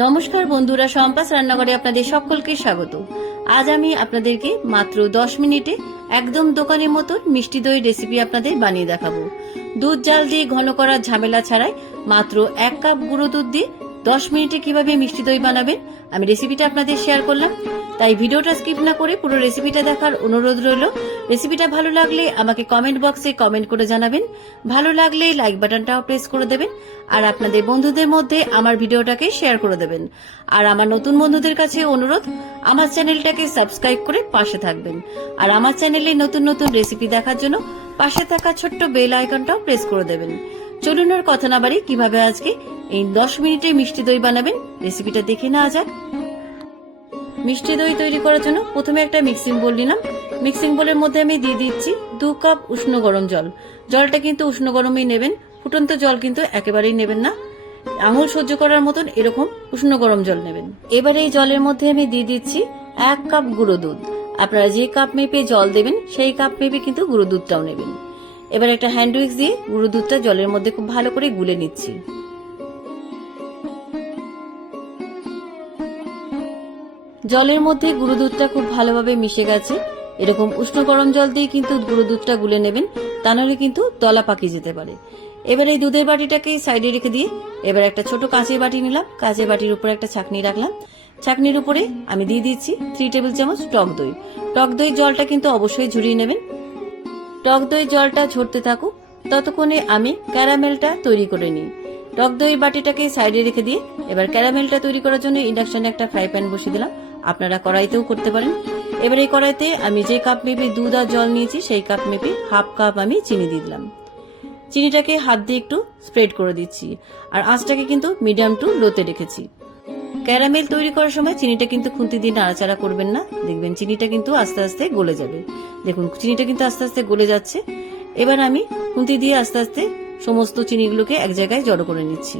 নমস্কার বন্ধুরা সম্পাস রান্নাঘরে আপনাদের সকলকে স্বাগত। আজ আমি আপনাদেরকে মাত্র দশ মিনিটে একদম দোকানের মতো মিষ্টি দই রেসিপি আপনাদের বানিয়ে দেখাবো। দুধ জাল দিয়ে ঘন করার ঝামেলা ছাড়াই মাত্র এক কাপ গুঁড়ো দুধ দিয়ে দশ মিনিটে কীভাবে মিষ্টি দই বানাবেন? আমি রেসিপিটা আপনাদের শেয়ার করলাম। তাই ভিডিওটা স্কিপ না করে পুরো রেসিপিটা দেখার অনুরোধ রইল। রেসিপিটা ভালো লাগলে আমাকে কমেন্ট বক্সে কমেন্ট করে জানাবেন। ভালো লাগলে লাইক বাটনটাও প্রেস করে দেবেন। আর আপনাদের বন্ধুদের মধ্যে আমার ভিডিওটাকে শেয়ার করে দেবেন। আর আমার নতুন বন্ধুদের কাছে অনুরোধ, আমার চ্যানেলটাকে সাবস্ক্রাইব করে পাশে থাকবেন। আর আমার চ্যানেলে নতুন নতুন রেসিপি দেখার জন্য পাশে থাকা ছোট্ট বেল আইকনটাও প্রেস করে দেবেন। চলুন আর কথা না বাড়ি কীভাবে আজকে এই দশ মিনিটে মিষ্টি দই বানাবেন। রেসিপিটা দেখে নেওয়া যাক। মিষ্টি দই তৈরি করার জন্য প্রথমে একটা মিক্সিং বোল নিলাম। মিক্সিং বোলের মধ্যে আমি দিয়ে দিচ্ছি দু কাপ উষ্ণ গরম জল। জলটা কিন্তু উষ্ণ গরমেই নেবেন। ফুটন্ত জল কিন্তু একেবারেই নেবেন না। আঙুল সহ্য করার মতন এরকম উষ্ণ গরম জল নেবেন। এবার এই জলের মধ্যে আমি দিয়ে দিচ্ছি এক কাপ গুঁড়ো দুধ। আপনারা যে কাপ মেপে জল দেবেন, সেই কাপ মেপে কিন্তু গুঁড়ো দুধটাও নেবেন। এবার একটা হ্যান্ড উইক্স দিয়ে গুঁড়ো দুধটা জলের মধ্যে খুব ভালো করে গুলে নিচ্ছি। জলের মধ্যে গুঁড়ো দুধটা খুব ভালোভাবে মিশে গেছে। এরকম উষ্ণ গরম জল দিয়ে কিন্তু গুঁড়ো দুধটা গুলে নেবেন, তা নাহলে কিন্তু দলা পাকিয়ে যেতে পারে। এবার এই দুধের বাটিটাকে সাইডে রেখে দিয়ে এবার একটা ছোট কাঁচের বাটি নিলাম। কাঁচের বাটির উপরে একটা ছাকনি রাখলাম। ছাকনির উপরে আমি দিয়ে দিচ্ছি থ্রি টেবিল চামচ টক দই। টক দই জলটা কিন্তু অবশ্যই ঝরিয়ে নেবেন। টক দই জলটা ঝরতে থাকুক, ততক্ষণে আমি ক্যারামেলটা তৈরি করে নিই। টক দই বাটিটাকে সাইডে রেখে দিয়ে এবার ক্যারামেলটা তৈরি করার জন্য ইন্ডাকশনে একটা ফ্রাই প্যান বসিয়ে দিলাম। আপনারা কড়াইতেও করতে পারেন। এবার এই কড়াইতে আমি যে কাপ মেপে দুধ আর জল নিয়েছি, সেই কাপ মেপে হাফ কাপ আমি চিনি দিয়ে দিলাম। চিনিটাকে হাত দিয়ে একটু স্প্রেড করে দিচ্ছি, আর আঁচটাকে কিন্তু মিডিয়াম টু লোতে রেখেছি। ক্যারামেল তৈরি করার সময় চিনিটা কিন্তু খুন্তি দিয়ে নাড়াচাড়া করবেন না। দেখবেন চিনিটা কিন্তু আস্তে আস্তে গলে যাবে। দেখুন, চিনিটা কিন্তু আস্তে আস্তে গলে যাচ্ছে। এবার আমি খুন্তি দিয়ে আস্তে আস্তে সমস্ত চিনিগুলোকে এক জায়গায় জড়ো করে নিচ্ছি।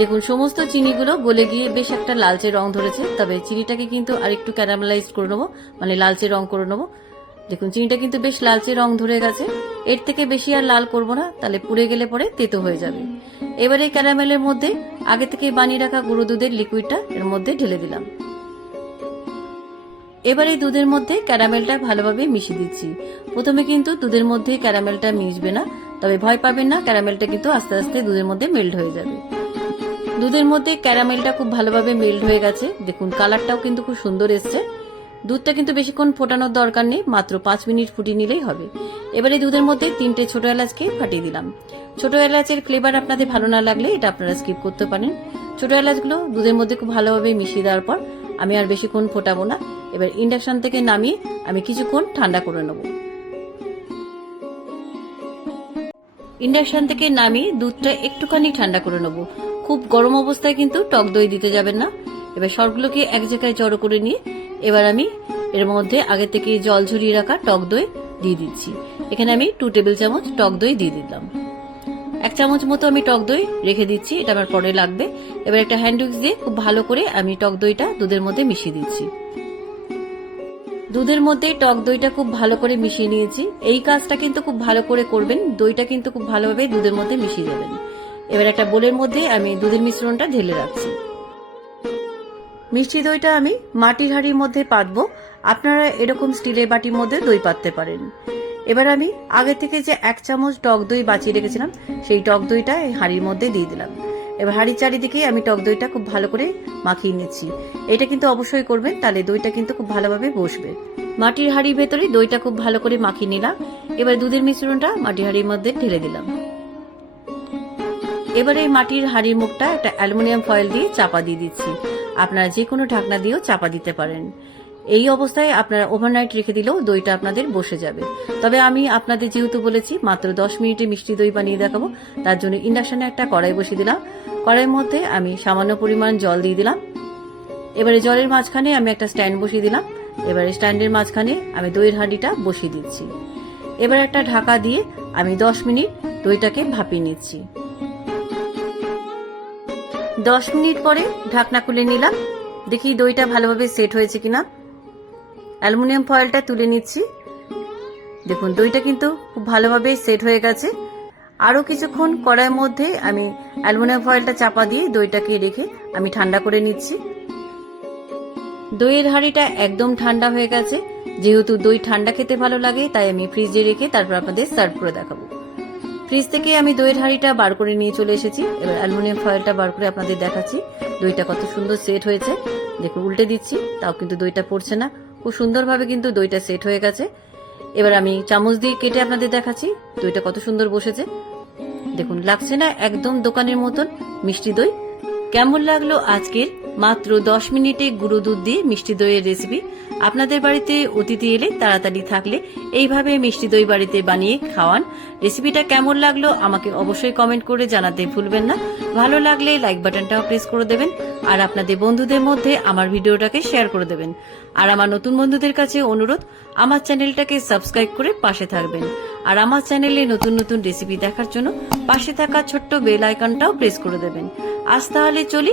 দেখুন, সমস্ত চিনিগুলো গলে গিয়ে বেশ একটা লালচে রং ধরেছে, তবে চিনিটাকে কিন্তু আর একটু ক্যারামেলাইজ করে নেব মানে লালচে রং করে নেব। দেখুন, চিনিটা কিন্তু বেশ লালচে রং ধরে গেছে। এর থেকে বেশি আর লাল করব না, তাহলে পুড়ে গেলে পরে তেতো হয়ে যাবে। এবারে ক্যারামেলের মধ্যে আগে থেকে বানিয়ে রাখা গুঁড়ো দুধের লিকুইডটা এর মধ্যে ঢেলে দিলাম। এবার দুধের মধ্যে ক্যারামেলটা ভালোভাবে মিশিয়ে দিচ্ছি। প্রথমে কিন্তু দুধের মধ্যে ক্যারামেলটা মিশবে না, তবে ভয় পাবেন না ক্যারামেলটা কিন্তু আস্তে আস্তে দুধের মধ্যে মেল্ট হয়ে যাবে। দুধের মধ্যে ক্যারামেলটা খুব ভালোভাবে মেল্ট হয়ে গেছে। দেখুন কালারটাও কিন্তু খুব সুন্দর এসছে। দুধটা কিন্তু বেশিক্ষণ ফোটানোর দরকার নেই, মাত্র পাঁচ মিনিট ফুটিয়ে নিলেই হবে। এবারে দুধের মধ্যে তিনটে ছোট এলাচকে ফাটিয়ে দিলাম। ছোট এলাচের ফ্লেভার আপনাদের ভালো না লাগলে এটা আপনারা স্কিপ করতে পারেন। ছোট এলাচগুলো দুধের মধ্যে খুব ভালোভাবে মিশিয়ে দেওয়ার পর আমি আর বেশিক্ষণ ফোটাবো না। এবার ইন্ডাকশন থেকে নামিয়ে আমি কিছুক্ষণ ঠান্ডা করে নেব। ইন্ডাকশন থেকে নামিয়ে দুধটা একটুখানি ঠান্ডা করে নেব। খুব গরম অবস্থায় কিন্তু টক দই দিতে যাবেন না। এবার সবগুলোকে এক জায়গায় জড়ো করে নিয়ে এবার আমি এর মধ্যে আগে থেকে জল ঝরিয়ে রাখা টক দই দিয়ে দিচ্ছি। এখানে আমি টু টেবিল চামচ টক দই দিয়ে দিলাম। এক চামচ মতো আমি টক দই রেখে দিচ্ছি, এটা আমার পরে লাগবে। এবার একটা হ্যান্ড উইক্স দিয়ে খুব ভালো করে আমি টক দইটা দুধের মধ্যে মিশিয়ে দিচ্ছি। দুধের মধ্যে টক দইটা খুব ভালো করে মিশিয়ে নিয়েছি। এই কাজটা কিন্তু খুব ভালো করে করবেন, দইটা কিন্তু খুব ভালোভাবে দুধের মধ্যে মিশিয়ে দেবেন এবার একটা বোলের মধ্যে আমি দুধের মিশ্রণটা ঢেলে রাখছি। মিষ্টি দইটা আমি মাটির হাঁড়ির মধ্যে পাতবো। আপনারা এরকম স্টিলের বাটির মধ্যে দই পাততে পারেন। এবার আমি আগে থেকে যে এক চামচ টক দই বাঁচিয়ে রেখেছিলাম, সেই টক দইটা এই হাঁড়ির মধ্যে দিয়ে দিলাম। এবার হাঁড়ির চারিদিকে আমি টক দইটা খুব ভালো করে মাখিয়ে নিচ্ছি। এটা কিন্তু অবশ্যই করবেন, তাহলে দইটা কিন্তু খুব ভালোভাবে বসবে। মাটির হাঁড়ির ভেতরে দইটা খুব ভালো করে মাখিয়ে নিলাম। এবার দুধের মিশ্রণটা মাটির হাঁড়ির মধ্যে ঢেলে দিলাম। এবার এই মাটির হাঁড়ির মুখটা একটা অ্যালুমিনিয়াম ফয়েল দিয়ে চাপা দিয়ে দিচ্ছি। আপনারা যে কোনো ঢাকনা দিয়েও চাপা দিতে পারেন। এই অবস্থায় আপনারা ওভারনাইট রেখে দিলেও দইটা আপনাদের বসে যাবে। তবে আমি আপনাদের যেহেতু বলেছি, মাত্র দশ মিনিটে মিষ্টি দই বানিয়ে দেখাবো, তার জন্য ইন্ডাকশনে একটা কড়াই বসিয়ে দিলাম। কড়াইয়ের মধ্যে আমি সামান্য পরিমাণ জল দিয়ে দিলাম। এবারে জলের মাঝখানে আমি একটা স্ট্যান্ড বসিয়ে দিলাম। এবারে স্ট্যান্ডের মাঝখানে আমি দইয়ের হাঁড়িটা বসিয়ে দিচ্ছি। এবার একটা ঢাকা দিয়ে আমি দশ মিনিট দইটাকে ভাপিয়ে নিচ্ছি। দশ মিনিট পরে ঢাকনা খুলে নিলাম। দেখি দইটা ভালোভাবে সেট হয়েছে কিনা। অ্যালুমিনিয়াম ফয়েলটা তুলে নিচ্ছি। দেখুন, দইটা কিন্তু খুব ভালোভাবে সেট হয়ে গেছে। আরও কিছুক্ষণ কড়াইয়ের মধ্যে আমি অ্যালুমিনিয়াম ফয়েলটা চাপা দিয়ে দইটাকে রেখে আমি ঠান্ডা করে নিচ্ছি। দইয়ের হাঁড়িটা একদম ঠান্ডা হয়ে গেছে। যেহেতু দই ঠান্ডা খেতে ভালো লাগে, তাই আমি ফ্রিজে রেখে তারপর আপনাদের সার্ভ করে দেখাবো। ফ্রিজ থেকে আমি দইয়ের হাঁড়িটা বার করে নিয়ে চলে এসেছি। এবার অ্যালুমিনিয়াম ফয়েলটা বার করে আপনাদের দেখাচ্ছি। দইটা কত সুন্দর সেট হয়েছে। দেখুন, উল্টে দিচ্ছি, তাও কিন্তু দইটা পড়ছে না। খুব সুন্দরভাবে কিন্তু দইটা সেট হয়ে গেছে। এবার আমি চামচ দিয়ে কেটে আপনাদের দেখাচ্ছি। দইটা কত সুন্দর বসেছে। দেখুন, লাগছে না একদম দোকানের মতন মিষ্টি দই। কেমন লাগল আজকের মাত্র দশ মিনিটে গুঁড়ো দুধ দিয়ে মিষ্টি দইয়ের রেসিপি আপনাদের বাড়িতে অতিথি এলে তাড়াতাড়ি থাকলে এইভাবে মিষ্টি দই বাড়িতে বানিয়ে খাওয়ান। রেসিপিটা কেমন লাগল আমাকে অবশ্যই কমেন্ট করে জানাতে ভুলবেন না। ভালো লাগলে লাইক বাটনটাও প্রেস করে দেবেন। আর আপনাদের বন্ধুদের মধ্যে আমার ভিডিওটাকে শেয়ার করে দেবেন। আর আমার নতুন বন্ধুদের কাছে অনুরোধ, আমার চ্যানেলটাকে সাবস্ক্রাইব করে পাশে থাকবেন। আর আমার চ্যানেলে নতুন নতুন রেসিপি দেখার জন্য পাশে থাকা ছোট্ট বেল আইকনটাও প্রেস করে দেবেন। আজ তাহলে চলি